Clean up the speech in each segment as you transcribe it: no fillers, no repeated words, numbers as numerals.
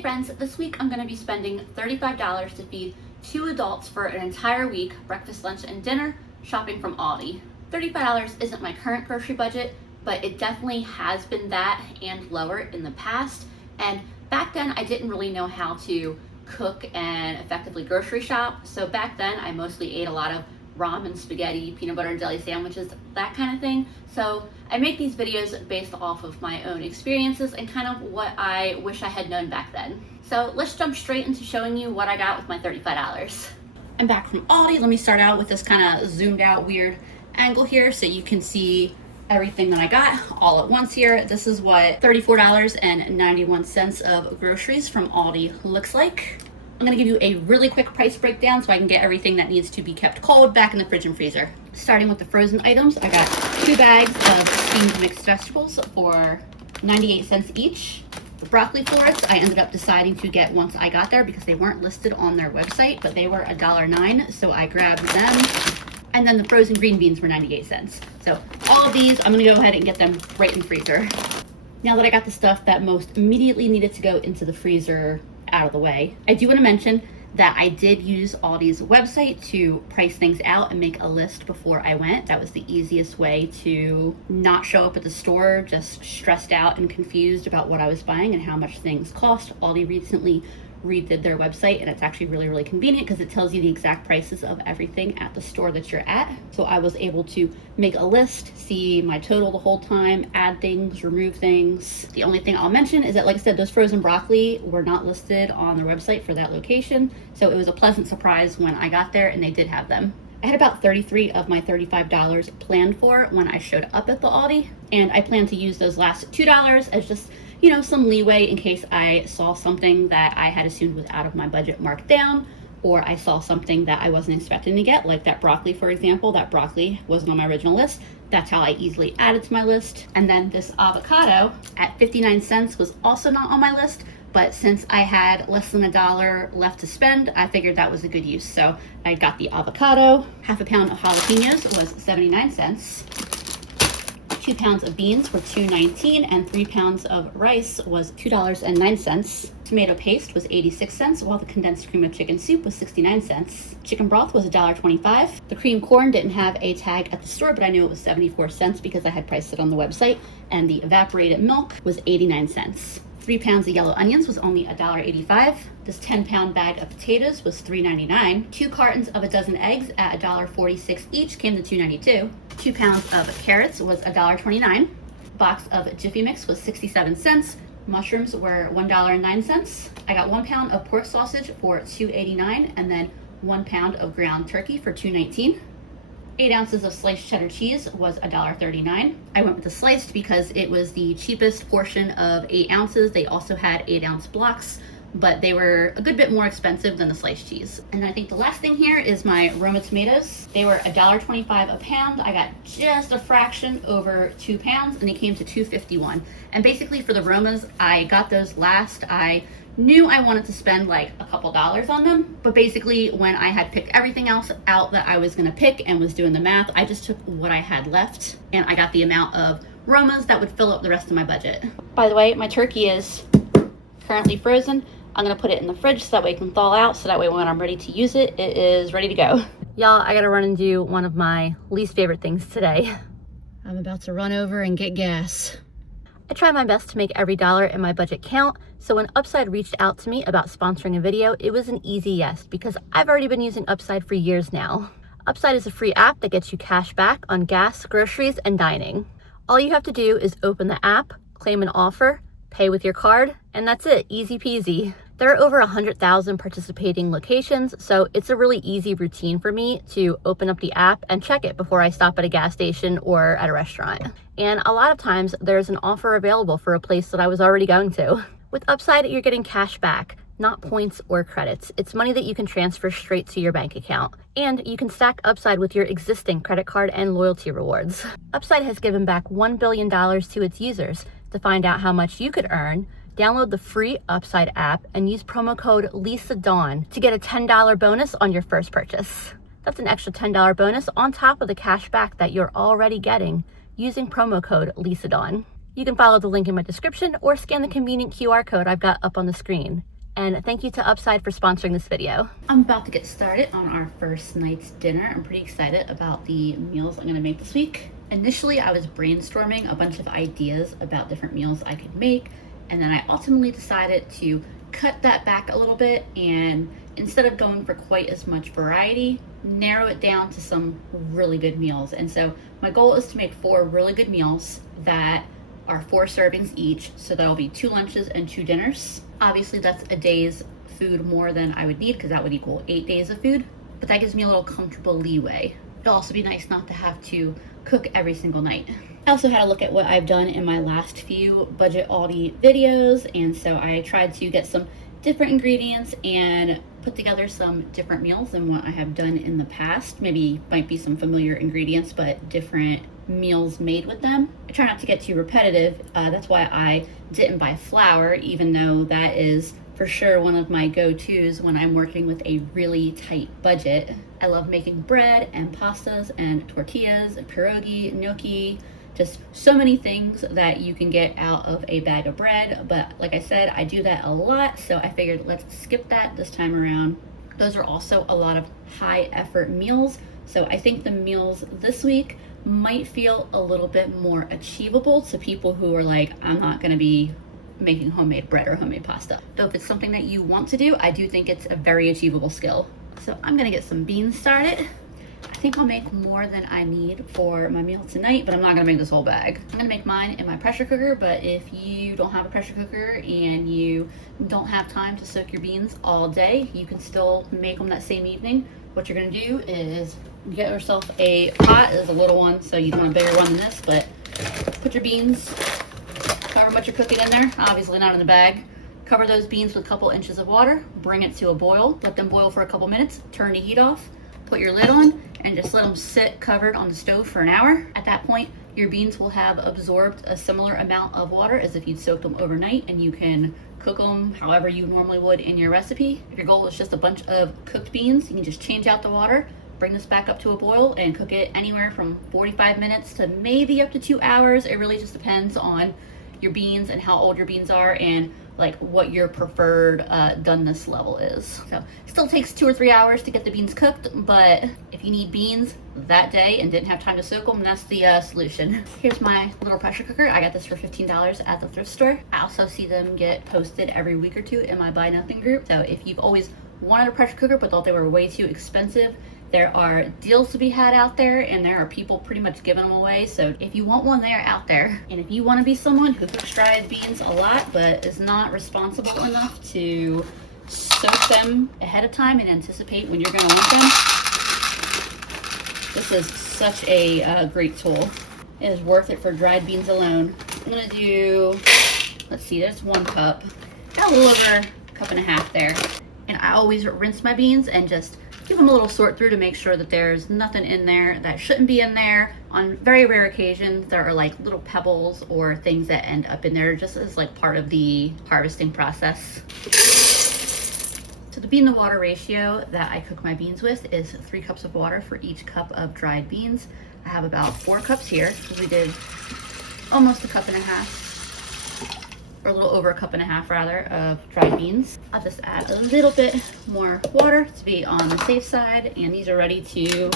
Hey friends, this week I'm going to be spending $35 to feed 2 adults for an entire week, breakfast, lunch, and dinner, shopping from Aldi. $35 isn't my current grocery budget, but it definitely has been that and lower in the past. And back then I didn't really know how to cook and effectively grocery shop. So back then I mostly ate a lot of ramen, spaghetti, peanut butter and jelly sandwiches, that kind of thing. So I make these videos based off of my own experiences and kind of what I wish I had known back then. So let's jump straight into showing you what I got with my $35. I'm back from Aldi. Let me start out with this kind of zoomed out weird angle here so you can see everything that I got all at once here. This is what $34.91 of groceries from Aldi looks like. I'm gonna give you a really quick price breakdown so I can get everything that needs to be kept cold back in the fridge and freezer. Starting with the frozen items, I got 2 bags of steamed mixed vegetables for 98 cents each. The broccoli florets I ended up deciding to get once I got there because they weren't listed on their website, but they were $1.09, so I grabbed them. And then the frozen green beans were 98 cents. So all of these, I'm gonna go ahead and get them right in the freezer. Now that I got the stuff that most immediately needed to go into the freezer out of the way, I do want to mention that I did use Aldi's website to price things out and make a list before I went. That was the easiest way to not show up at the store just stressed out and confused about what I was buying and how much things cost. Aldi recently redid their website and it's actually really convenient because it tells you the exact prices of everything at the store that you're at. So I was able to make a list, see my total the whole time, add things, remove things. The only thing I'll mention is that, like I said, those frozen broccoli were not listed on their website for that location. So it was a pleasant surprise when I got there and they did have them. I had about 33 of my $35 planned for when I showed up at the Aldi, and I plan to use those last $2 as just, you know, some leeway in case I saw something that I had assumed was out of my budget marked down, or I saw something that I wasn't expecting to get, like that broccoli, for example. That broccoli wasn't on my original list. That's how I easily added to my list. And then this avocado at 59 cents was also not on my list, but since I had less than $1 left to spend, I figured that was a good use. So I got the avocado. Half a pound of jalapenos was 79 cents. 2 pounds of beans were $2.19, and 3 pounds of rice was $2.09. Tomato paste was 86 cents, while the condensed cream of chicken soup was 69 cents. Chicken broth was $1.25. The cream corn didn't have a tag at the store, but I knew it was 74 cents because I had priced it on the website, and the evaporated milk was 89 cents. 3 pounds of yellow onions was only $1.85. This 10-pound bag of potatoes was $3.99. 2 cartons of a dozen eggs at $1.46 each came to $2.92. 2 pounds of carrots was $1.29. Box of Jiffy Mix was 67 cents. Mushrooms were $1.09. I got 1 pound of pork sausage for $2.89, and then 1 pound of ground turkey for $2.19. 8 ounces of sliced cheddar cheese was $1.39. I went with the sliced because it was the cheapest portion of 8 ounces. They also had 8-ounce blocks, but they were a good bit more expensive than the sliced cheese. And I think the last thing here is my Aroma tomatoes. They were $1.25 a pound. I got just a fraction over 2 pounds, and they came to $2.51. And basically for the Aromas, I got those last. I knew I wanted to spend like a couple dollars on them, but basically when I had picked everything else out that I was gonna pick and was doing the math, I just took what I had left and I got the amount of Aromas that would fill up the rest of my budget. By the way, my turkey is currently frozen. I'm gonna put it in the fridge so that way it can thaw out, so that way when I'm ready to use it, it is ready to go. Y'all, I gotta run and do one of my least favorite things today. I'm about to run over and get gas. I try my best to make every dollar in my budget count, so when Upside reached out to me about sponsoring a video, it was an easy yes because I've already been using Upside for years now. Upside is a free app that gets you cash back on gas, groceries, and dining. All you have to do is open the app, claim an offer, pay with your card, and that's it, easy peasy. There are over 100,000 participating locations, so it's a really easy routine for me to open up the app and check it before I stop at a gas station or at a restaurant. And a lot of times there's an offer available for a place that I was already going to. With Upside, you're getting cash back, not points or credits. It's money that you can transfer straight to your bank account. And you can stack Upside with your existing credit card and loyalty rewards. Upside has given back $1 billion to its users. To find out how much you could earn, download the free Upside app and use promo code LisaDawn to get a $10 bonus on your first purchase. That's an extra $10 bonus on top of the cash back that you're already getting using promo code LisaDawn. You can follow the link in my description or scan the convenient QR code I've got up on the screen. And thank you to Upside for sponsoring this video. I'm about to get started on our first night's dinner. I'm pretty excited about the meals I'm gonna make this week. Initially, I was brainstorming a bunch of ideas about different meals I could make, and then I ultimately decided to cut that back a little bit, and instead of going for quite as much variety, narrow it down to some really good meals. And so my goal is to make 4 really good meals that are 4 servings each, so that'll be 2 lunches and 2 dinners. Obviously that's a day's food more than I would need, because that would equal 8 days of food, but that gives me a little comfortable leeway. It'll also be nice not to have to cook every single night. I also had a look at what I've done in my last few budget Aldi videos, and so I tried to get some different ingredients and put together some different meals than what I have done in the past. Maybe might be some familiar ingredients, but different meals made with them. I try not to get too repetitive. That's why I didn't buy flour, even though that is for sure one of my go-tos when I'm working with a really tight budget. I love making bread and pastas and tortillas and pierogi, gnocchi, just so many things that you can get out of a bag of bread. But like I said, I do that a lot, so I figured let's skip that this time around. Those are also a lot of high effort meals, so I think the meals this week might feel a little bit more achievable to people who are like, I'm not gonna be making homemade bread or homemade pasta. Though if it's something that you want to do, I do think it's a very achievable skill. So I'm gonna get some beans started. I think I'll make more than I need for my meal tonight, but I'm not gonna make this whole bag. I'm gonna make mine in my pressure cooker, but if you don't have a pressure cooker and you don't have time to soak your beans all day, you can still make them that same evening. What you're gonna do is get yourself a pot. It's a little one, so you don't want a bigger one than this, but put your beans, cover what you're cooking in there, obviously not in the bag. Cover those beans with a couple inches of water, bring it to a boil, let them boil for a couple minutes, turn the heat off, put your lid on, and just let them sit covered on the stove for an hour. At that point, your beans will have absorbed a similar amount of water as if you'd soaked them overnight, and you can cook them however you normally would in your recipe. If your goal is just a bunch of cooked beans, you can just change out the water, bring this back up to a boil, and cook it anywhere from 45 minutes to maybe up to 2 hours. It really just depends on your beans and how old your beans are and like what your preferred doneness level is. So still takes 2 or 3 hours to get the beans cooked, but if you need beans that day and didn't have time to soak them, that's the solution. Here's my little pressure cooker. I got this for $15 at the thrift store. I also see them get posted every week or 2 in my Buy Nothing group. So if you've always wanted a pressure cooker but thought they were way too expensive, there are deals to be had out there, and there are people pretty much giving them away. So if you want one, they are out there. And if you want to be someone who cooks dried beans a lot but is not responsible enough to soak them ahead of time and anticipate when you're going to want them, this is such a great tool. It is worth it for dried beans alone. I'm going to do, let's see, there's 1 cup. Got a little over a cup and a half there. And I always rinse my beans and just give them a little sort through to make sure that there's nothing in there that shouldn't be in there. On very rare occasions, there are like little pebbles or things that end up in there just as like part of the harvesting process. So the bean to water ratio that I cook my beans with is 3 cups of water for each cup of dried beans. I have about 4 cups here. We did almost a cup and a half, or a little over a cup and a half rather, of dried beans. I'll just add a little bit more water to be on the safe side, and these are ready to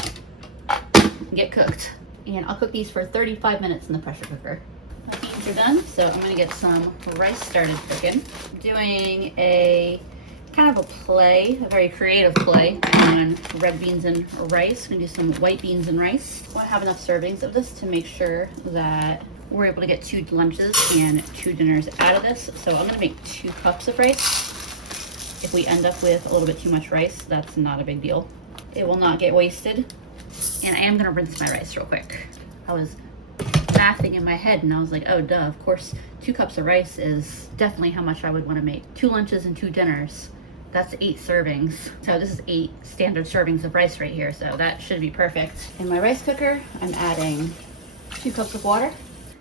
get cooked. And I'll cook these for 35 minutes in the pressure cooker. My beans are done, so I'm gonna get some rice started cooking. I'm doing a kind of a play, a very creative play on red beans and rice. I'm gonna do some white beans and rice. I want to have enough servings of this to make sure that we're able to get 2 lunches and 2 dinners out of this. So I'm gonna make 2 cups of rice. If we end up with a little bit too much rice, that's not a big deal. It will not get wasted. And I am gonna rinse my rice real quick. I was mathing in my head and I was like, oh duh, of course 2 cups of rice is definitely how much I would wanna make. 2 lunches and 2 dinners. That's 8 servings. So this is 8 standard servings of rice right here, so that should be perfect. In my rice cooker, I'm adding 2 cups of water.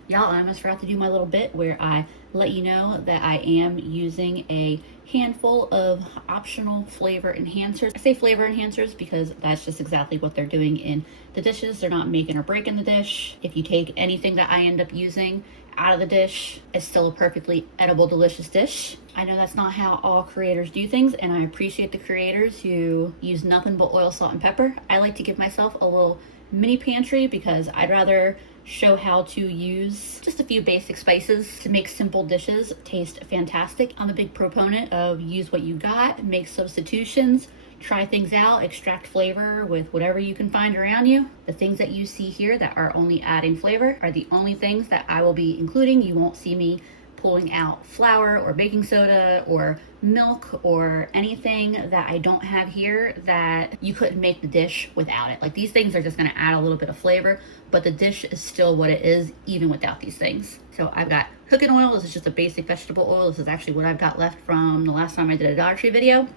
Y'all, I almost forgot to do my little bit where I let you know that I am using a handful of optional flavor enhancers. I say flavor enhancers because that's just exactly what they're doing in the dishes. They're not making or breaking the dish. If you take anything that I end up using out of the dish, it's still a perfectly edible, delicious dish. I know that's not how all creators do things, and I appreciate the creators who use nothing but oil, salt, and pepper. I like to give myself a little mini pantry because I'd rather show how to use just a few basic spices to make simple dishes taste fantastic. I'm a big proponent of use what you got, make substitutions, try things out, extract flavor with whatever you can find around you. The things that you see here that are only adding flavor are the only things that I will be including. You won't see me pulling out flour or baking soda or milk or anything that I don't have here that you couldn't make the dish without it. Like, these things are just gonna add a little bit of flavor, but the dish is still what it is even without these things. So I've got cooking oil. This is just a basic vegetable oil. This is actually what I've got left from the last time I did a Dollar Tree video.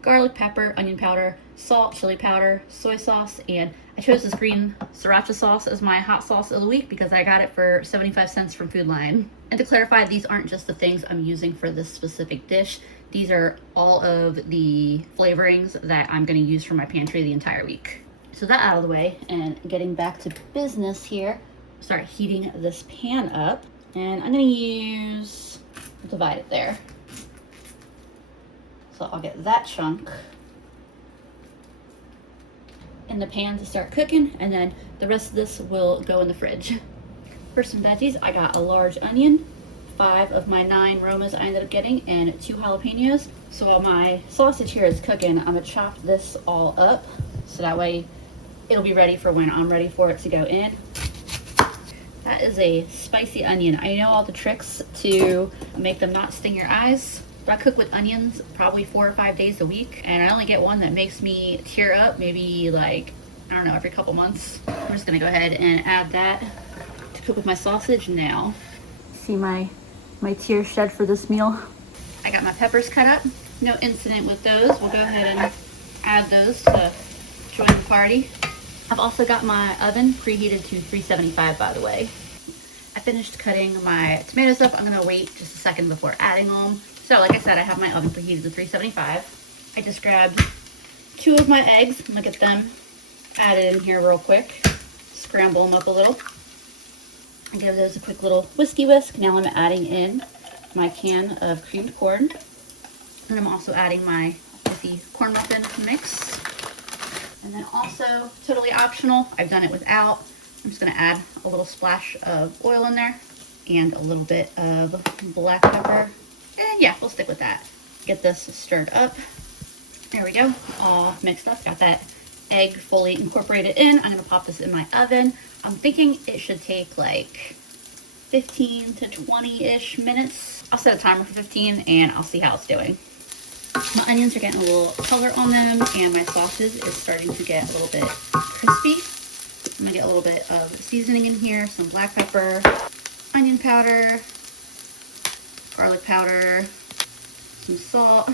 Garlic pepper, onion powder, salt, chili powder, soy sauce, and I chose this green sriracha sauce as my hot sauce of the week because I got it for 75 cents from Food Lion. And to clarify, these aren't just the things I'm using for this specific dish. These are all of the flavorings that I'm going to use for my pantry the entire week. So that out of the way, and getting back to business here, start heating this pan up, and I'm going to divide it there. So I'll get that chunk in the pan to start cooking, and then the rest of this will go in the fridge. For some veggies, I got a large onion, 5 of my 9 Romas I ended up getting, and 2 jalapenos. So while my sausage here is cooking, I'm gonna chop this all up so that way it'll be ready for when I'm ready for it to go in. That is a spicy onion. I know all the tricks to make them not sting your eyes. I cook with onions probably 4 or 5 days a week, and I only get one that makes me tear up maybe like, I don't know, every couple months. I'm just gonna go ahead and add that to cook with my sausage now. See my tears shed for this meal. I got my peppers cut up. No incident with those. We'll go ahead and add those to join the party. I've also got my oven preheated to 375, by the way. I finished cutting my tomatoes up. I'm gonna wait just a second before adding them. So like I said, I have my oven preheated to 375. I just grabbed 2 of my eggs. I'm gonna get them added in here real quick. Scramble them up a little. I give those a quick little whiskey whisk. Now I'm adding in my can of creamed corn. And I'm also adding my healthy corn muffin mix. And then also, totally optional, I've done it without. I'm just gonna add a little splash of oil in there and a little bit of black pepper. And yeah, we'll stick with that. Get this stirred up. There we go, all mixed up. Got that egg fully incorporated in. I'm gonna pop this in my oven. I'm thinking it should take like 15 to 20-ish minutes. I'll set a timer for 15 and I'll see how it's doing. My onions are getting a little color on them and my sausage is starting to get a little bit crispy. I'm gonna get a little bit of seasoning in here, some black pepper, onion powder, garlic powder, some salt,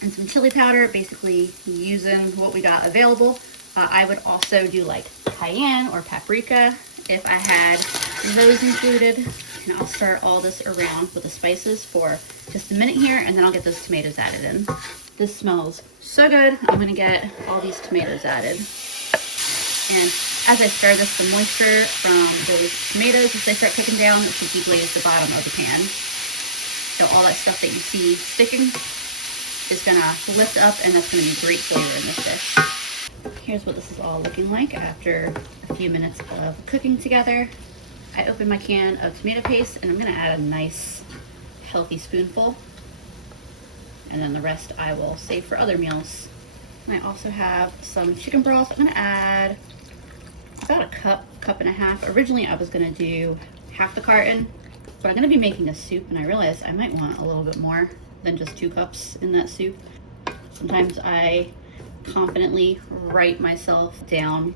and some chili powder, basically using what we got available. I would also do like cayenne or paprika if I had those included. And I'll stir all this around with the spices for just a minute here, and then I'll get those tomatoes added in. This smells so good. I'm gonna get all these tomatoes added. And as I stir this, the moisture from those tomatoes, as they start cooking down, it should deglaze the bottom of the pan. So all that stuff that you see sticking is gonna lift up, and that's gonna be great flavor in this dish. Here's what this is all looking like after a few minutes of cooking together. I opened my can of tomato paste, and I'm gonna add a nice healthy spoonful. And then the rest I will save for other meals. And I also have some chicken broth. I'm gonna add about a cup and a half. Originally I was gonna do half the carton, but I'm gonna be making a soup, and I realized I might want a little bit more than just 2 cups in that soup. Sometimes I confidently write myself down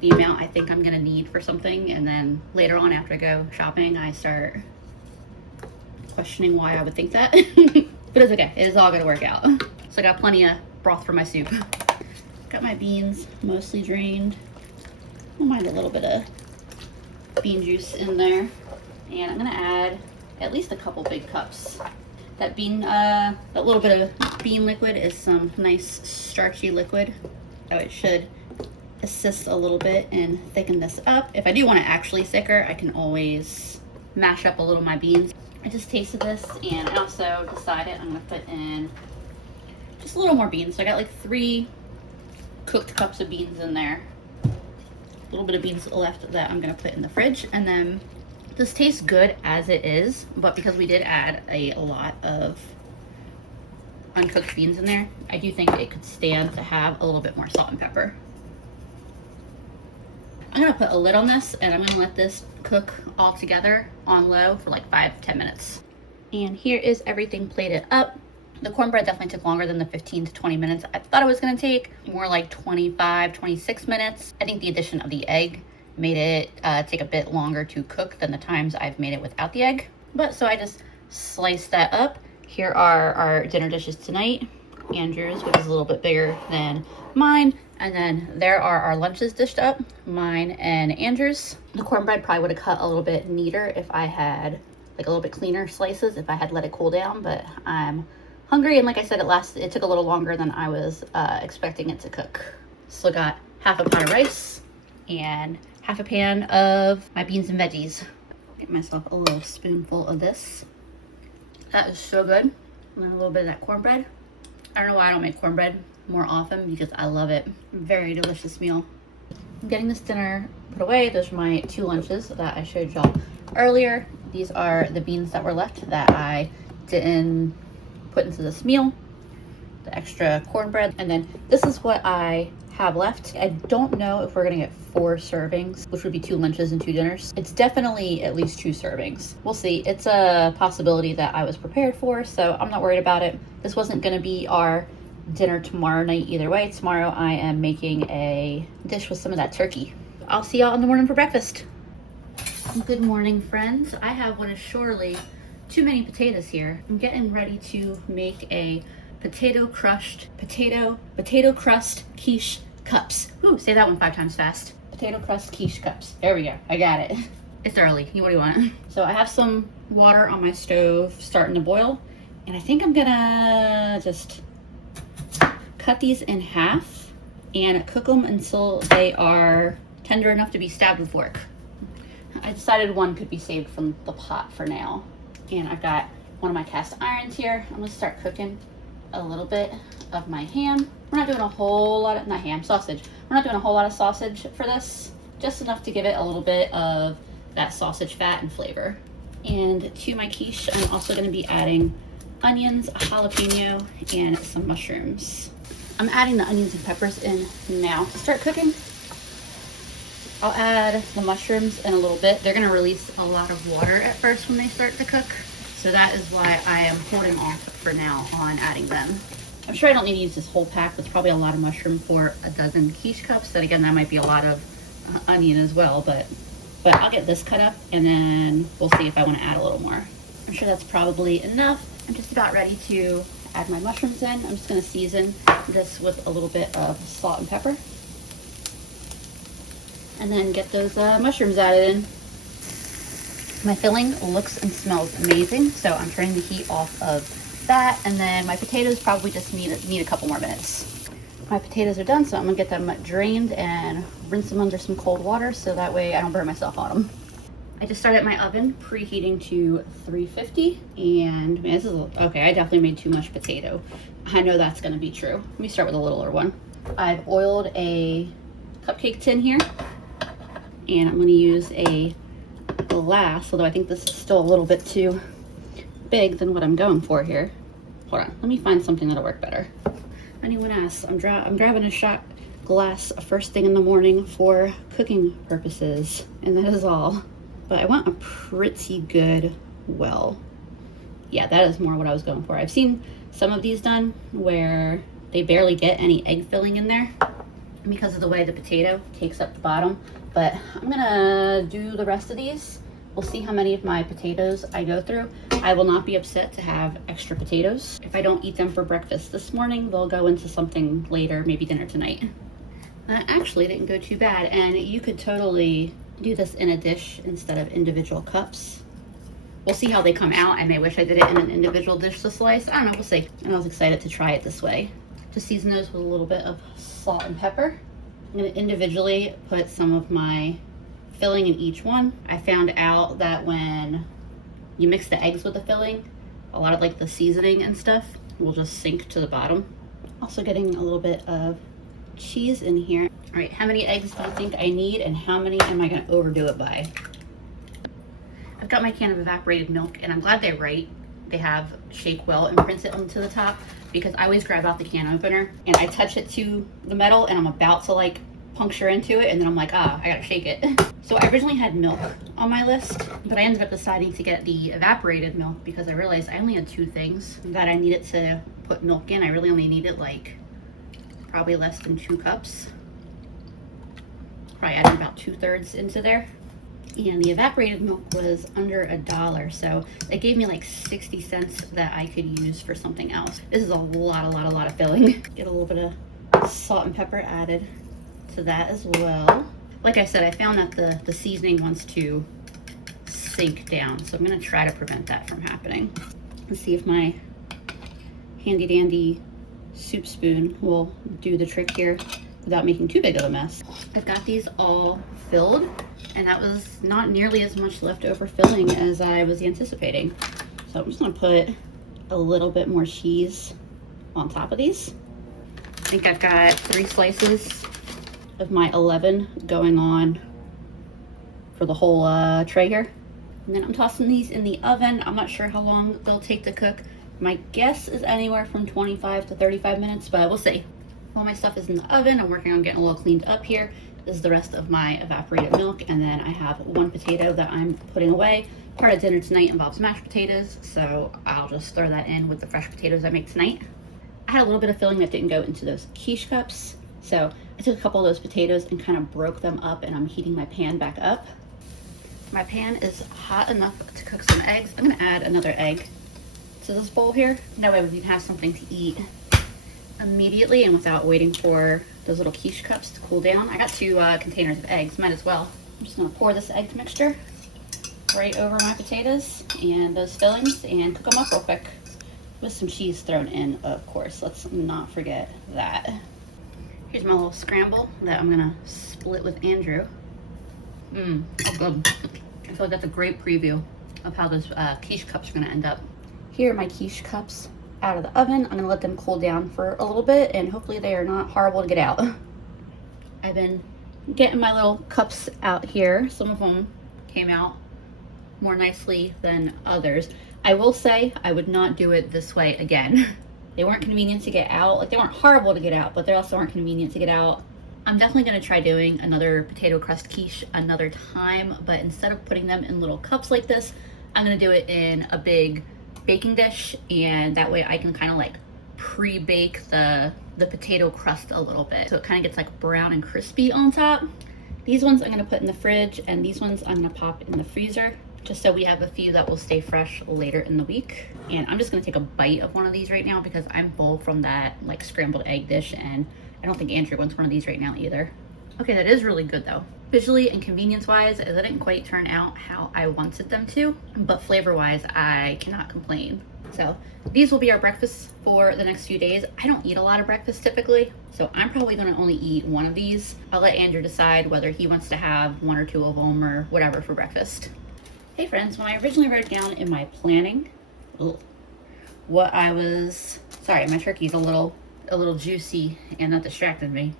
the amount I think I'm gonna need for something, and then later on after I go shopping, I start questioning why I would think that. But it's okay, it is all gonna work out. So I got plenty of broth for my soup. Got my beans mostly drained. I don't mind a little bit of bean juice in there. And I'm gonna add at least a couple big cups. That little bit of bean liquid is some nice starchy liquid. So it should assist a little bit and thicken this up. If I do want it actually thicker, I can always mash up a little of my beans. I just tasted this, and I also decided I'm gonna put in just a little more beans. So I got like 3 cooked cups of beans in there. A little bit of beans left that I'm gonna put in the fridge. And then this tastes good as it is, but because we did add a lot of uncooked beans in there, I do think it could stand to have a little bit more salt and pepper. I'm gonna put a lid on this, and I'm gonna let this cook all together on low for like 5 to 10 minutes. And here is everything plated up. The cornbread definitely took longer than the 15 to 20 minutes I thought it was gonna take, more like 25, 26 minutes. I think the addition of the egg made it take a bit longer to cook than the times I've made it without the egg. But so I just sliced that up. Here are our dinner dishes tonight. Andrew's, which is a little bit bigger than mine. And then there are our lunches dished up, mine and Andrew's. The cornbread probably would have cut a little bit neater if I had like a little bit cleaner slices, if I had let it cool down, but I'm hungry, and like I said, it took a little longer than I was expecting it to cook. So I got half a pot of rice and half a pan of my beans and veggies. Get myself a little spoonful of this. That is so good. And then a little bit of that cornbread. I don't know why I don't make cornbread more often, because I love it. Very delicious meal. I'm getting this dinner put away. Those are my 2 lunches that I showed y'all earlier. These are the beans that were left that I didn't put into this meal, the extra cornbread, and then this is what I have left. I don't know if we're gonna get 4 servings, which would be 2 lunches and 2 dinners. It's definitely at least 2 servings. We'll see. It's a possibility that I was prepared for, so I'm not worried about it. This wasn't gonna be our dinner tomorrow night either way. Tomorrow I am making a dish with some of that turkey. I'll see y'all in the morning for breakfast. Good morning, friends. I have what is surely too many potatoes here. I'm getting ready to make a potato crust quiche cups. Ooh, say that one 5 times fast. Potato crust quiche cups. There we go. I got it. It's early. What do you want? So I have some water on my stove starting to boil, and I think I'm gonna just cut these in half and cook them until they are tender enough to be stabbed with fork. I decided one could be saved from the pot for now. And I've got one of my cast irons here. I'm gonna start cooking a little bit of my ham. We're not doing a whole lot of, not ham, sausage. We're not doing a whole lot of sausage for this, just enough to give it a little bit of that sausage fat and flavor. And to my quiche, I'm also gonna be adding onions, a jalapeno, and some mushrooms. I'm adding the onions and peppers in now to start cooking. I'll add the mushrooms in a little bit. They're gonna release a lot of water at first when they start to cook. So that is why I am holding off for now on adding them. I'm sure I don't need to use this whole pack. That's probably a lot of mushroom for a dozen quiche cups. Then again, that might be a lot of onion as well, but I'll get this cut up, and then we'll see if I want to add a little more. I'm sure that's probably enough. I'm just about ready to add my mushrooms in. I'm just going to season this with a little bit of salt and pepper, and then get those mushrooms added in. My filling looks and smells amazing, so I'm turning the heat off of that, and then my potatoes probably just need a couple more minutes. My potatoes are done, so I'm gonna get them drained and rinse them under some cold water so that way I don't burn myself on them. I just started my oven preheating to 350, and man, this is okay. I definitely made too much potato. I know that's gonna be true. Let me start with a littler one. I've oiled a cupcake tin here, and I'm gonna use a glass, although I think this is still a little bit too big than what I'm going for here. Hold on, let me find something that'll work better. Anyone asks, I'm grabbing a shot glass first thing in the morning for cooking purposes, and that is all. But I want a pretty good well. Yeah, that is more what I was going for. I've seen some of these done where they barely get any egg filling in there because of the way the potato takes up the bottom. But I'm gonna do the rest of these. We'll see how many of my potatoes I go through. I will not be upset to have extra potatoes. If I don't eat them for breakfast this morning, they'll go into something later, maybe dinner tonight. That actually didn't go too bad, and you could totally do this in a dish instead of individual cups. We'll see how they come out. I may wish I did it in an individual dish to slice. I don't know, we'll see. And I was excited to try it this way. Just season those with a little bit of salt and pepper. I'm gonna individually put some of my filling in each one. I found out that when you mix the eggs with the filling, a lot of like the seasoning and stuff will just sink to the bottom. Also getting a little bit of cheese in here. All right, how many eggs do you think I need and how many am I gonna overdo it by? I've got my can of evaporated milk and I'm glad they write. They have shake well and print it onto the top, because I always grab out the can opener and I touch it to the metal and I'm about to like puncture into it and then I'm like, I gotta shake it. So I originally had milk on my list, but I ended up deciding to get the evaporated milk because I realized I only had 2 things that I needed to put milk in. I really only needed like probably less than 2 cups. Probably adding about 2/3 into there. And the evaporated milk was under $1, so it gave me like 60 cents that I could use for something else. This is a lot of filling. Get a little bit of salt and pepper added to that as well. Like I said, I found that the seasoning wants to sink down, so I'm gonna try to prevent that from happening. Let's see if my handy dandy soup spoon will do the trick here without making too big of a mess. I've got these all filled, and that was not nearly as much leftover filling as I was anticipating. So I'm just gonna put a little bit more cheese on top of these. I think I've got 3 slices of my 11 going on for the whole tray here. And then I'm tossing these in the oven. I'm not sure how long they'll take to cook. My guess is anywhere from 25 to 35 minutes, but we'll see. While my stuff is in the oven, I'm working on getting a little cleaned up here. This is the rest of my evaporated milk, and then I have 1 potato that I'm putting away. Part of dinner tonight involves mashed potatoes, so I'll just throw that in with the fresh potatoes I make tonight. I had a little bit of filling that didn't go into those quiche cups, so I took a couple of those potatoes and kind of broke them up, and I'm heating my pan back up. My pan is hot enough to cook some eggs. I'm gonna add another egg to this bowl here. That way we can have something to eat immediately and without waiting for those little quiche cups to cool down. I got 2 containers of eggs, might as well. I'm just gonna pour this egg mixture right over my potatoes and those fillings and cook them up real quick with some cheese thrown in, of course. Let's not forget that. Here's my little scramble that I'm gonna split with Andrew. Oh good. I feel like that's a great preview of how those quiche cups are gonna end up. Here are my quiche cups out of the oven. I'm gonna let them cool down for a little bit and hopefully they are not horrible to get out. I've been getting my little cups out here. Some of them came out more nicely than others. I will say I would not do it this way again. They weren't convenient to get out. Like, they weren't horrible to get out, but they also aren't convenient to get out. I'm definitely gonna try doing another potato crust quiche another time, but instead of putting them in little cups like this, I'm gonna do it in a big baking dish, and that way I can kind of like pre-bake the potato crust a little bit, so it kind of gets like brown and crispy on top. These ones I'm gonna put in the fridge, and these ones I'm gonna pop in the freezer, just so we have a few that will stay fresh later in the week. And I'm just gonna take a bite of one of these right now because I'm full from that like scrambled egg dish, and I don't think Andrew wants one of these right now either. Okay, that is really good though. Visually and convenience wise, it didn't quite turn out how I wanted them to, but flavor wise, I cannot complain. So these will be our breakfast for the next few days. I don't eat a lot of breakfast typically, so I'm probably gonna only eat one of these. I'll let Andrew decide whether he wants to have 1 or 2 of them or whatever for breakfast. Hey friends, when I originally wrote down in my planning, what I was, sorry, my turkey's a little juicy and that distracted me.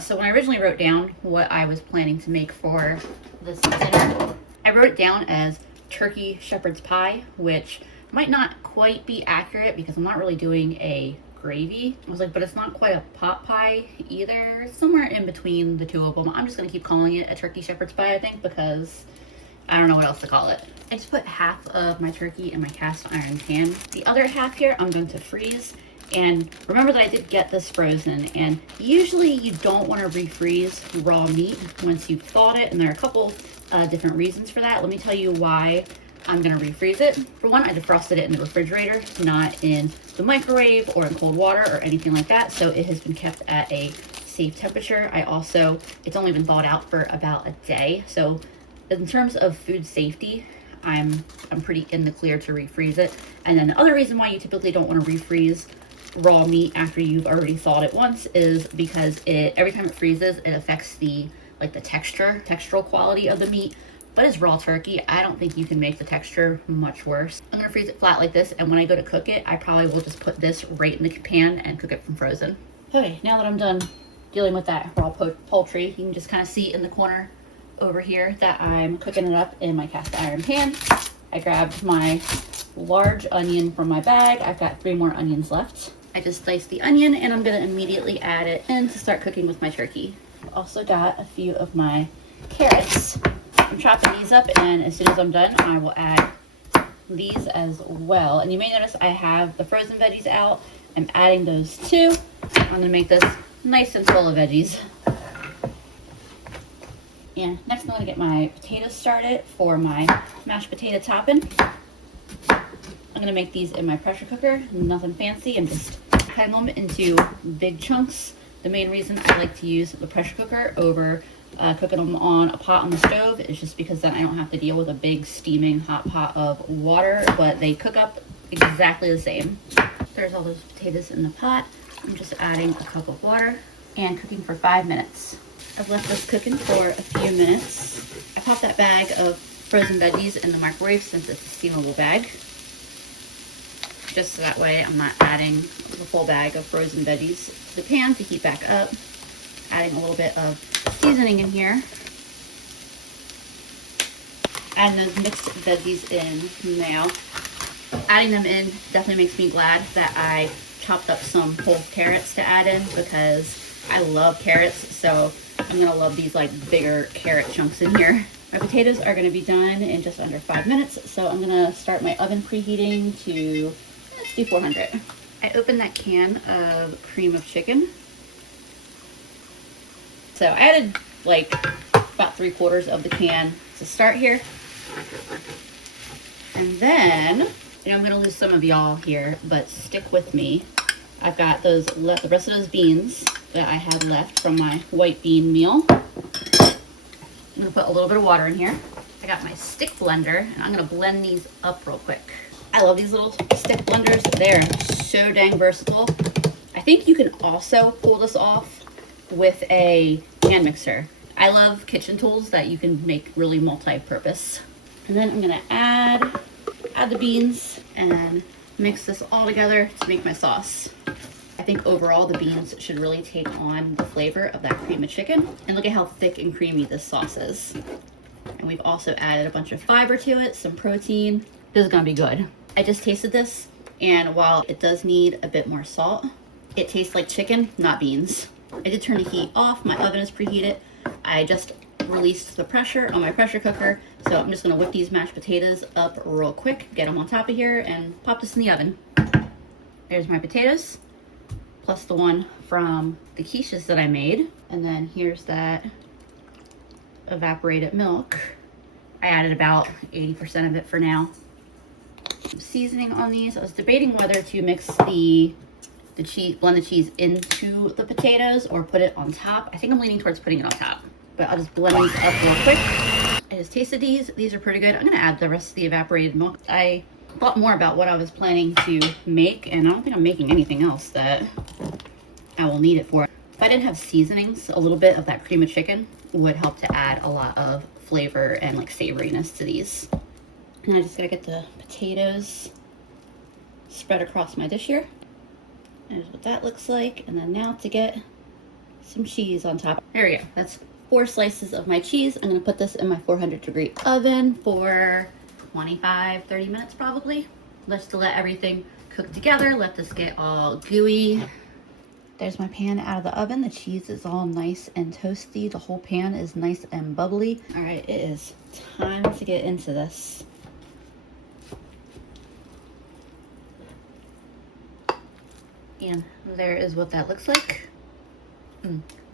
So when I originally wrote down what I was planning to make for this dinner, I wrote it down as turkey shepherd's pie, which might not quite be accurate because I'm not really doing a gravy. I was like, but it's not quite a pot pie either. It's somewhere in between the 2 of them. I'm just gonna keep calling it a turkey shepherd's pie, I think, because I don't know what else to call it. I just put half of my turkey in my cast iron pan. The other half here I'm going to freeze. And remember that I did get this frozen, and usually you don't want to refreeze raw meat once you've thawed it, and there are a couple different reasons for that. Let me tell you why I'm going to refreeze it. For one, I defrosted it in the refrigerator, not in the microwave or in cold water or anything like that, so it has been kept at a safe temperature. It's only been thawed out for about a day, so in terms of food safety, I'm pretty in the clear to refreeze it. And then the other reason why you typically don't want to refreeze raw meat after you've already thawed it once is because every time it freezes, it affects the like the textural quality of the meat, but it's raw turkey. I don't think you can make the texture much worse. I'm gonna freeze it flat like this, and when I go to cook it, I probably will just put this right in the pan and cook it from frozen. Okay, now that I'm done dealing with that raw poultry, you can just kind of see in the corner over here that I'm cooking it up in my cast iron pan. I grabbed my large onion from my bag. I've got 3 more onions left. I just sliced the onion and I'm gonna immediately add it in to start cooking with my turkey. I've also got a few of my carrots. I'm chopping these up, and as soon as I'm done, I will add these as well. And you may notice I have the frozen veggies out. I'm adding those too. I'm gonna make this nice and full of veggies. And next I'm gonna get my potatoes started for my mashed potato topping. I'm gonna make these in my pressure cooker, nothing fancy. I'm just cutting them into big chunks. The main reason I like to use the pressure cooker over cooking them on a pot on the stove is just because then I don't have to deal with a big steaming hot pot of water, but they cook up exactly the same. There's all those potatoes in the pot. I'm just adding a cup of water and cooking for 5 minutes. I've left this cooking for a few minutes. I popped that bag of frozen veggies in the microwave since it's a steamable bag. Just so that way I'm not adding the full bag of frozen veggies to the pan to heat back up. Adding a little bit of seasoning in here. Adding those mixed veggies in now. Adding them in definitely makes me glad that I chopped up some whole carrots to add in, because I love carrots, so I'm gonna love these like bigger carrot chunks in here. My potatoes are gonna be done in just under 5 minutes, so I'm gonna start my oven preheating to, let's do 400. I opened that can of cream of chicken. So I added like about 3/4 of the can to start here. And then, I'm gonna lose some of y'all here, but stick with me. I've got the rest of those beans that I had left from my white bean meal. I'm gonna put a little bit of water in here. I got my stick blender, and I'm gonna blend these up real quick. I love these little stick blenders. They're so dang versatile. I think you can also pull this off with a hand mixer. I love kitchen tools that you can make really multi-purpose. And then I'm gonna add the beans and mix this all together to make my sauce. I think overall the beans should really take on the flavor of that cream of chicken. And look at how thick and creamy this sauce is. And we've also added a bunch of fiber to it, some protein. This is gonna be good. I just tasted this, and while it does need a bit more salt, it tastes like chicken, not beans. I did turn the heat off. My oven is preheated. I just released the pressure on my pressure cooker, so I'm just gonna whip these mashed potatoes up real quick, get them on top of here, and pop this in the oven. There's my potatoes, plus the one from the quiches that I made. And then here's that evaporated milk. I added about 80% of it for now. Some seasoning on these. I was debating whether to mix the cheese, blend the cheese into the potatoes or put it on top. I think I'm leaning towards putting it on top, but I'll just blend these up real quick. I just tasted these. These are pretty good. I'm gonna add the rest of the evaporated milk. I thought more about what I was planning to make, and I don't think I'm making anything else that I will need it for. If I didn't have seasonings, a little bit of that cream of chicken would help to add a lot of flavor and like savoriness to these. And I just gotta get the potatoes spread across my dish here. There's what that looks like. And then now to get some cheese on top. There we go. That's 4 slices of my cheese. I'm gonna put this in my 400-degree oven for 25-30 minutes probably. Just to let everything cook together. Let this get all gooey. There's my pan out of the oven. The cheese is all nice and toasty. The whole pan is nice and bubbly. All right, it is time to get into this. And there is what that looks like.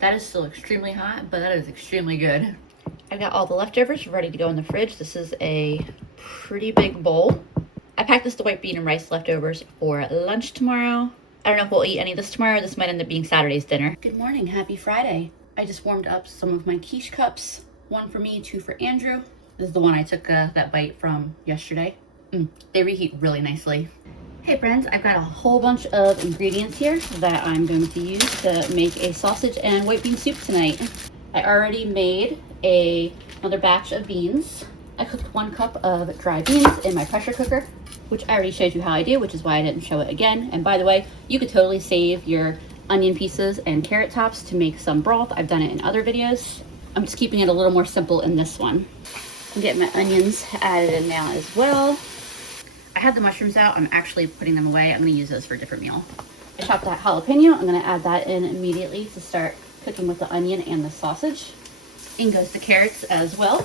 That is still extremely hot, but that is extremely good. I've got all the leftovers ready to go in the fridge. This is a pretty big bowl. I packed this the white bean and rice leftovers for lunch tomorrow. I don't know if we'll eat any of this tomorrow. This might end up being Saturday's dinner. Good morning, happy Friday. I just warmed up some of my quiche cups. 1 for me, 2 for Andrew. This is the one I took that bite from yesterday. They reheat really nicely. Hey friends, I've got a whole bunch of ingredients here that I'm going to use to make a sausage and white bean soup tonight. I already made another batch of beans. I cooked 1 cup of dry beans in my pressure cooker, which I already showed you how I do, which is why I didn't show it again. And by the way, you could totally save your onion pieces and carrot tops to make some broth. I've done it in other videos. I'm just keeping it a little more simple in this one. I'm getting my onions added in now as well. I had the mushrooms out. I'm actually putting them away. I'm gonna use those for a different meal. I chopped that jalapeno. I'm gonna add that in immediately to start cooking with the onion and the sausage. In goes the carrots as well.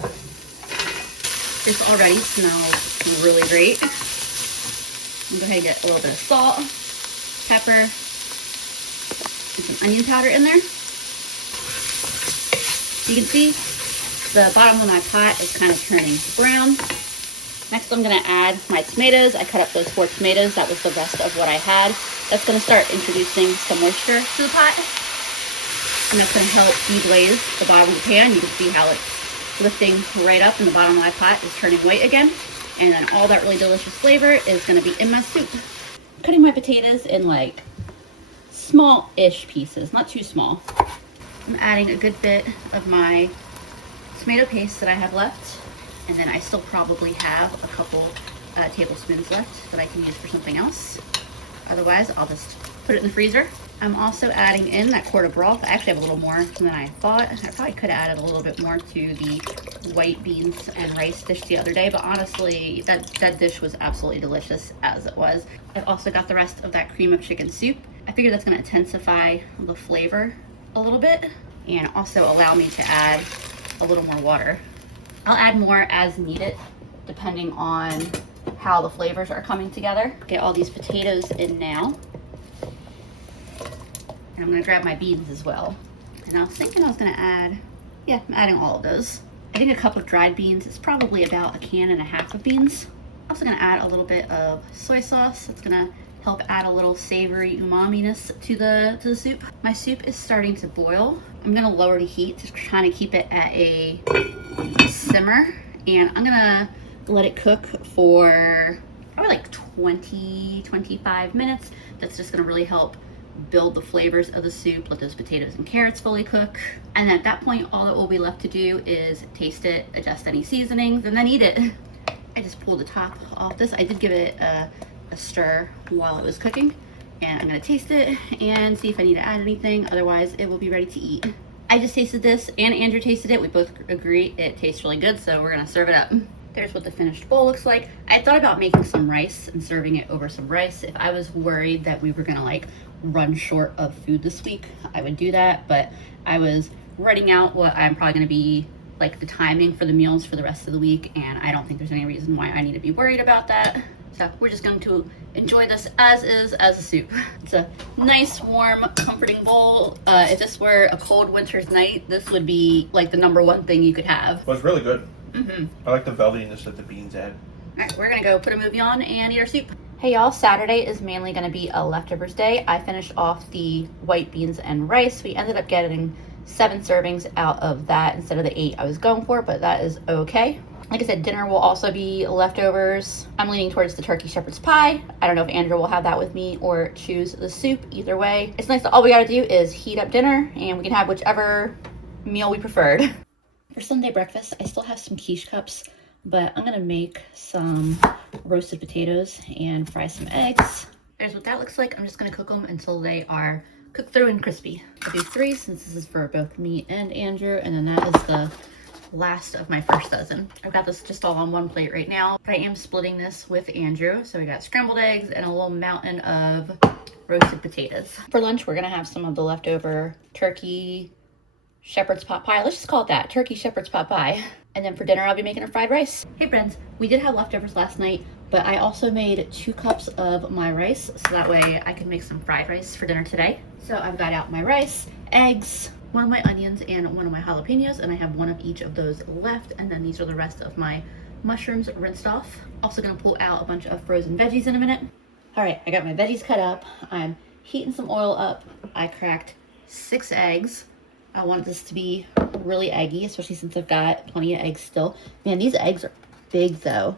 This already smells really great. I'm gonna go ahead and get a little bit of salt, pepper, and some onion powder in there. You can see the bottom of my pot is kind of turning brown. Next, I'm gonna add my tomatoes. I cut up those 4 tomatoes. That was the rest of what I had. That's gonna start introducing some moisture to the pot. And that's gonna help deglaze the bottom of the pan. You can see how it's lifting right up and the bottom of my pot is turning white again. And then all that really delicious flavor is gonna be in my soup. I'm cutting my potatoes in like small-ish pieces, not too small. I'm adding a good bit of my tomato paste that I have left. And then I still probably have a couple tablespoons left that I can use for something else. Otherwise, I'll just put it in the freezer. I'm also adding in that quart of broth. I actually have a little more than I thought. I probably could have added a little bit more to the white beans and rice dish the other day, but honestly, that dish was absolutely delicious as it was. I've also got the rest of that cream of chicken soup. I figure that's gonna intensify the flavor a little bit and also allow me to add a little more water. I'll add more as needed, depending on how the flavors are coming together. Get all these potatoes in now. And I'm gonna grab my beans as well. And I was thinking I was gonna add, yeah, I'm adding all of those. I think a cup of dried beans is probably about 1.5 cans of beans. I'm also gonna add a little bit of soy sauce. That's gonna help add a little savory umami-ness to the soup. My soup is starting to boil. I'm gonna lower the heat to try to keep it at a simmer, and I'm gonna let it cook for probably like 20-25 minutes. That's just gonna really help build the flavors of the soup, let those potatoes and carrots fully cook. And at that point, all that will be left to do is taste it, adjust any seasonings, and then eat it. I just pulled the top off this. I did give it a stir while it was cooking, and I'm gonna taste it and see if I need to add anything. Otherwise, it will be ready to eat. I just tasted this and Andrew tasted it. We both agree it tastes really good, so we're gonna serve it up. There's what the finished bowl looks like. I thought about making some rice and serving it over some rice. If I was worried that we were gonna like run short of food this week, I would do that, but I was writing out what I'm probably gonna be like the timing for the meals for the rest of the week, and I don't think there's any reason why I need to be worried about that. So we're just going to enjoy this as is, as a soup. It's a nice, warm, comforting bowl. If this were a cold winter's night, this would be like the #1 thing you could have. Well, it's really good. Mm-hmm. I like the velvetyness that the beans add. All right, we're gonna go put a movie on and eat our soup. Hey y'all, Saturday is mainly gonna be a leftovers day. I finished off the white beans and rice. We ended up getting 7 servings out of that instead of the 8 I was going for, but that is okay. Like I said, dinner will also be leftovers. I'm leaning towards the turkey shepherd's pie. I don't know if Andrew will have that with me or choose the soup. Either way, it's nice that all we gotta do is heat up dinner and we can have whichever meal we preferred. For Sunday breakfast, I still have some quiche cups, but I'm gonna make some roasted potatoes and fry some eggs. There's what that looks like. I'm just gonna cook them until they are cooked through and crispy. I'll do 3 since this is for both me and Andrew, and then that is the last of my first dozen. I've got this just all on one plate right now, but I am splitting this with Andrew. So we got scrambled eggs and a little mountain of roasted potatoes. For lunch, we're gonna have some of the leftover turkey shepherd's pot pie. Let's just call it that, turkey shepherd's pot pie. And then for dinner, I'll be making a fried rice. Hey friends, we did have leftovers last night, but I also made 2 cups of my rice, so that way I can make some fried rice for dinner today. So I've got out my rice, eggs, 1 of my onions, and 1 of my jalapenos, and I have 1 of each of those left, and then these are the rest of my mushrooms rinsed off. Also gonna pull out a bunch of frozen veggies in a minute. All right, I got my veggies cut up. I'm heating some oil up. I cracked 6 eggs. I wanted this to be really eggy, especially since I've got plenty of eggs still. Man, these eggs are big though.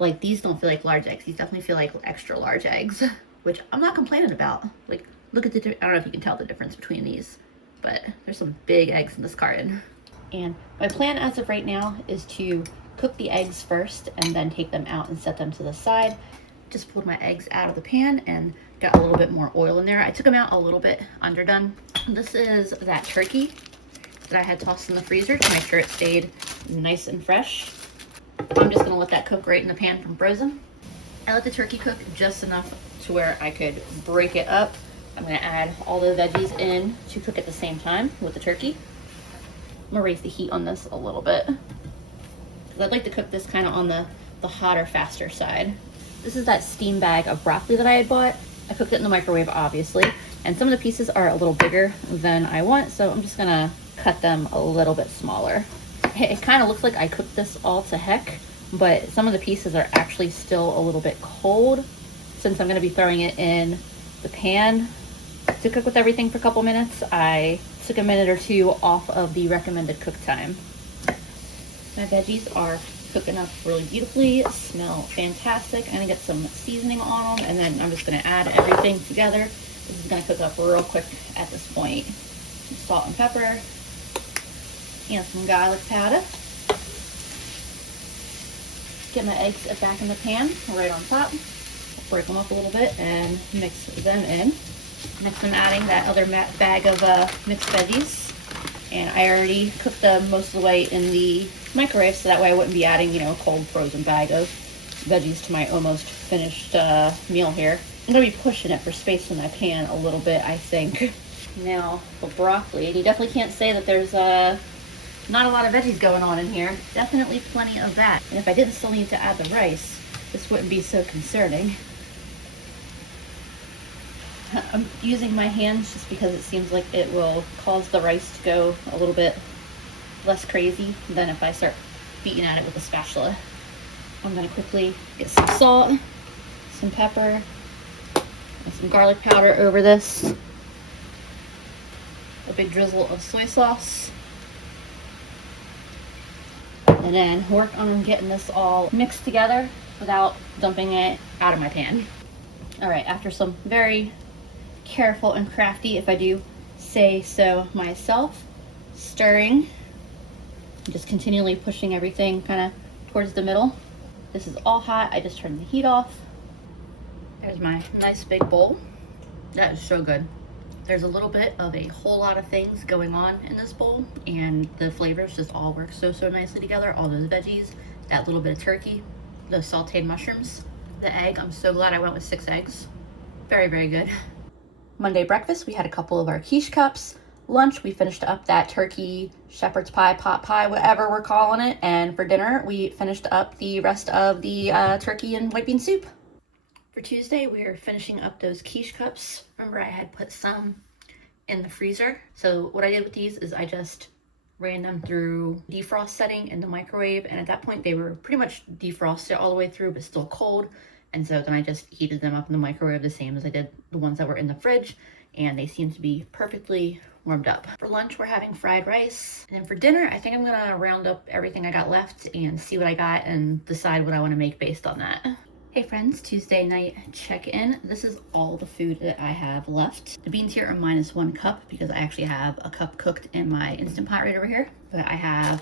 Like, these don't feel like large eggs. These definitely feel like extra large eggs, which I'm not complaining about. Like, look at the, I don't know if you can tell the difference between these. but there's some big eggs in this carton. And my plan as of right now is to cook the eggs first and then take them out and set them to the side. Just pulled my eggs out of the pan and got a little bit more oil in there. I took them out a little bit underdone. This is that turkey that I had tossed in the freezer to make sure it stayed nice and fresh. I'm just gonna let that cook right in the pan from frozen. I let the turkey cook just enough to where I could break it up. I'm gonna add all the veggies in to cook at the same time with the turkey. I'm gonna raise the heat on this a little bit, because I'd like to cook this kind of on the hotter, faster side. This is that steam bag of broccoli that I had bought. I cooked it in the microwave, obviously, and some of the pieces are a little bigger than I want, so I'm just gonna cut them a little bit smaller. It kind of looks like I cooked this all to heck, but some of the pieces are actually still a little bit cold. Since I'm gonna be throwing it in the pan to cook with everything for a couple minutes, I took a minute or two off of the recommended cook time. My veggies are cooking up really beautifully, smell fantastic. I'm gonna get some seasoning on them, and then I'm just gonna add everything together. This is gonna cook up real quick at this point. Some salt and pepper, and some garlic powder. Get my eggs back in the pan, right on top. Break them up a little bit and mix them in. Next I'm adding that other bag of mixed veggies. And I already cooked them most of the way in the microwave, so that way I wouldn't be adding, a cold frozen bag of veggies to my almost finished meal here. I'm gonna be pushing it for space in my pan a little bit, I think. Now, the broccoli, and you definitely can't say that there's not a lot of veggies going on in here. Definitely plenty of that. And if I didn't still need to add the rice, this wouldn't be so concerning. I'm using my hands just because it seems like it will cause the rice to go a little bit less crazy than if I start beating at it with a spatula. I'm gonna quickly get some salt, some pepper, and some garlic powder over this. A big drizzle of soy sauce. And then work on getting this all mixed together without dumping it out of my pan. All right, after some very careful and crafty, if I do say so myself, stirring, just continually pushing everything kind of towards the middle. This is all hot. I just turned the heat off. There's my nice big bowl. That is so good. There's a little bit of a whole lot of things going on in this bowl, and the flavors just all work so nicely together. All those veggies, that little bit of turkey, those sauteed mushrooms, the egg. I'm so glad I went with 6 eggs. Very good. Monday breakfast, we had a couple of our quiche cups. Lunch, we finished up that turkey, shepherd's pie, pot pie, whatever we're calling it. And for dinner, we finished up the rest of the turkey and white bean soup. For Tuesday, we are finishing up those quiche cups. Remember, I had put some in the freezer. So what I did with these is I just ran them through defrost setting in the microwave. And at that point, they were pretty much defrosted all the way through, but still cold. And so then I just heated them up in the microwave the same as I did the ones that were in the fridge, and they seem to be perfectly warmed up. For lunch, we're having fried rice. And then for dinner, I think I'm gonna round up everything I got left and see what I got and decide what I wanna make based on that. Hey friends, Tuesday night check-in. This is all the food that I have left. The beans here are -1 cup because I actually have a cup cooked in my Instant Pot right over here. But I have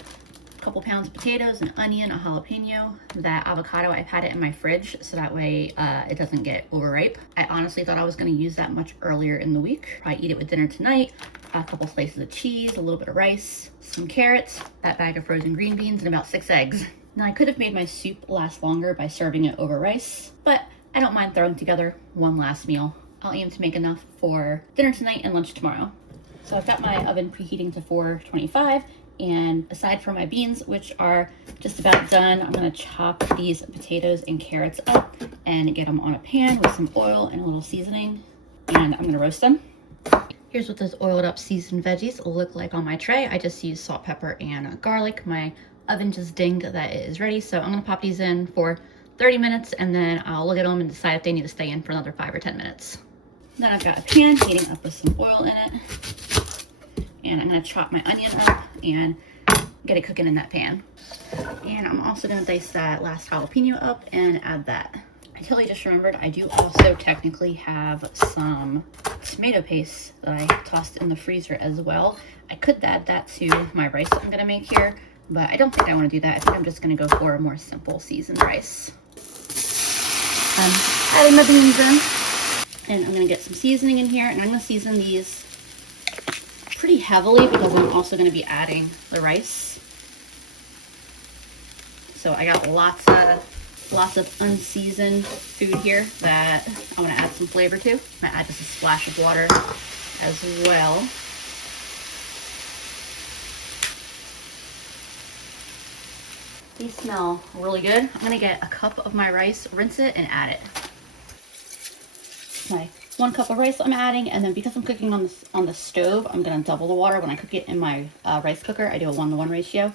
a couple pounds of potatoes, an onion, a jalapeno, that avocado. I've had it in my fridge so that way it doesn't get overripe. I honestly thought I was going to use that much earlier in the week. Probably eat it with dinner tonight. A couple slices of cheese, a little bit of rice, some carrots, that bag of frozen green beans, and about 6 eggs. Now I could have made my soup last longer by serving it over rice, but I don't mind throwing together one last meal. I'll aim to make enough for dinner tonight and lunch tomorrow. So I've got my oven preheating to 425. And aside from my beans, which are just about done, I'm gonna chop these potatoes and carrots up and get them on a pan with some oil and a little seasoning, and I'm gonna roast them. Here's what those oiled up seasoned veggies look like on my tray. I just used salt, pepper, and garlic. My oven just dinged that it is ready, so I'm gonna pop these in for 30 minutes, and then I'll look at them and decide if they need to stay in for another 5 or 10 minutes. Then I've got a pan heating up with some oil in it. And I'm gonna chop my onion up and get it cooking in that pan. And I'm also gonna dice that last jalapeno up and add that. I totally just remembered I do also technically have some tomato paste that I tossed in the freezer as well. I could add that to my rice that I'm gonna make here, but I don't think I wanna do that. I think I'm just gonna go for a more simple seasoned rice. I'm adding my beans in, and I'm gonna get some seasoning in here, and I'm gonna season these pretty heavily because I'm also gonna be adding the rice. So I got lots of unseasoned food here that I want to add some flavor to. I'm gonna add just a splash of water as well. These smell really good. I'm gonna get a cup of my rice, rinse it, and add it. My 1 cup of rice I'm adding, and then because I'm cooking on the stove, I'm gonna double the water. When I cook it in my rice cooker, I do a 1-to-1 ratio,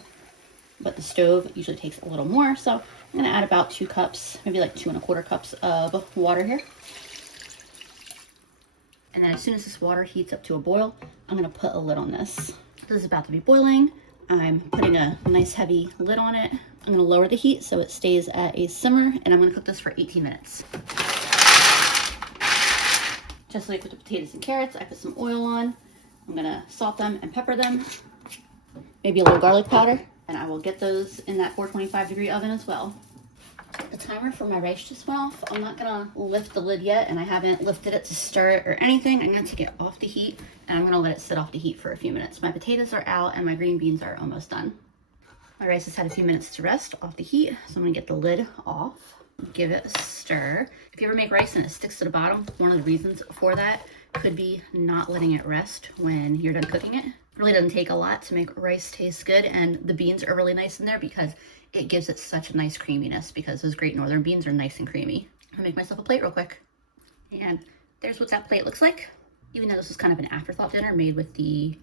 but the stove usually takes a little more, so I'm gonna add about 2 cups, maybe like 2 1/4 cups of water here. And then as soon as this water heats up to a boil, I'm gonna put a lid on this. This is about to be boiling. I'm putting a nice heavy lid on it. I'm gonna lower the heat so it stays at a simmer, and I'm gonna cook this for 18 minutes. Just like with the potatoes and carrots, I put some oil on. I'm gonna salt them and pepper them, maybe a little garlic powder, and I will get those in that 425-degree oven as well. The timer for my rice just went off. I'm not gonna lift the lid yet, and I haven't lifted it to stir it or anything. I'm gonna take it off the heat, and I'm gonna let it sit off the heat for a few minutes. My potatoes are out, and my green beans are almost done. My rice has had a few minutes to rest off the heat, so I'm gonna get the lid off, give it a stir. If you ever make rice and it sticks to the bottom, one of the reasons for that could be not letting it rest when you're done cooking it. It really doesn't take a lot to make rice taste good, and the beans are really nice in there because it gives it such a nice creaminess, because those Great Northern beans are nice and creamy. I'm gonna make myself a plate real quick. And there's what that plate looks like. Even though this was kind of an afterthought dinner made with the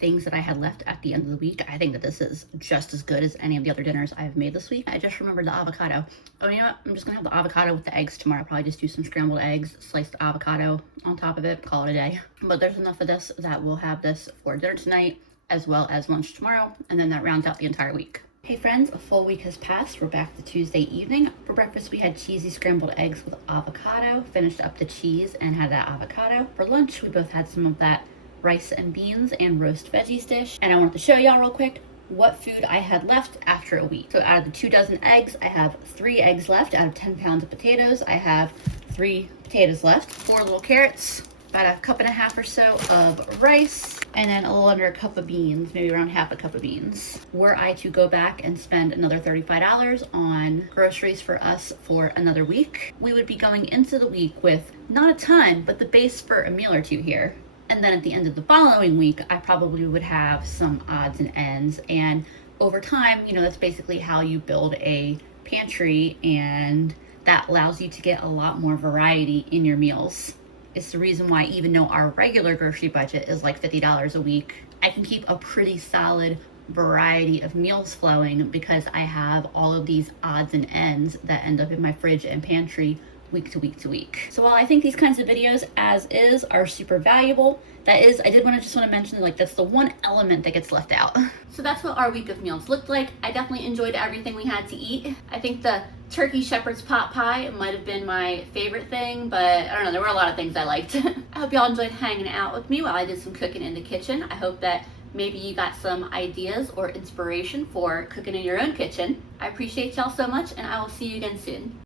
things that I had left at the end of the week, I think that this is just as good as any of the other dinners I've made this week. I just remembered the avocado. Oh, you know what? I'm just gonna have the avocado with the eggs tomorrow. I'll probably just do some scrambled eggs, sliced avocado on top of it, call it a day. But there's enough of this that we'll have this for dinner tonight, as well as lunch tomorrow, and then that rounds out the entire week. Hey friends, a full week has passed. We're back to Tuesday evening. For breakfast, we had cheesy scrambled eggs with avocado, finished up the cheese and had that avocado. For lunch, we both had some of that rice and beans and roast veggies dish. And I wanted to show y'all real quick what food I had left after a week. So out of the 2 dozen eggs, I have 3 eggs left. Out of 10 pounds of potatoes, I have 3 potatoes left. 4 little carrots, about a 1.5 cups or so of rice, and then a little under a cup of beans, maybe around half a cup of beans. Were I to go back and spend another $35 on groceries for us for another week, we would be going into the week with not a ton, but the base for a meal or two here. And then at the end of the following week, I probably would have some odds and ends. And over time, you know, that's basically how you build a pantry, and that allows you to get a lot more variety in your meals. It's the reason why, even though our regular grocery budget is like $50 a week, I can keep a pretty solid variety of meals flowing because I have all of these odds and ends that end up in my fridge and pantry week to week to week. So while I think these kinds of videos as is are super valuable, I did want to mention, like, that's the one element that gets left out. So that's what our week of meals looked like. I definitely enjoyed everything we had to eat. I think the turkey shepherd's pot pie might have been my favorite thing, but I don't know, there were a lot of things I liked. I hope y'all enjoyed hanging out with me while I did some cooking in the kitchen. I hope that maybe you got some ideas or inspiration for cooking in your own kitchen. I appreciate y'all so much, and I will see you again soon.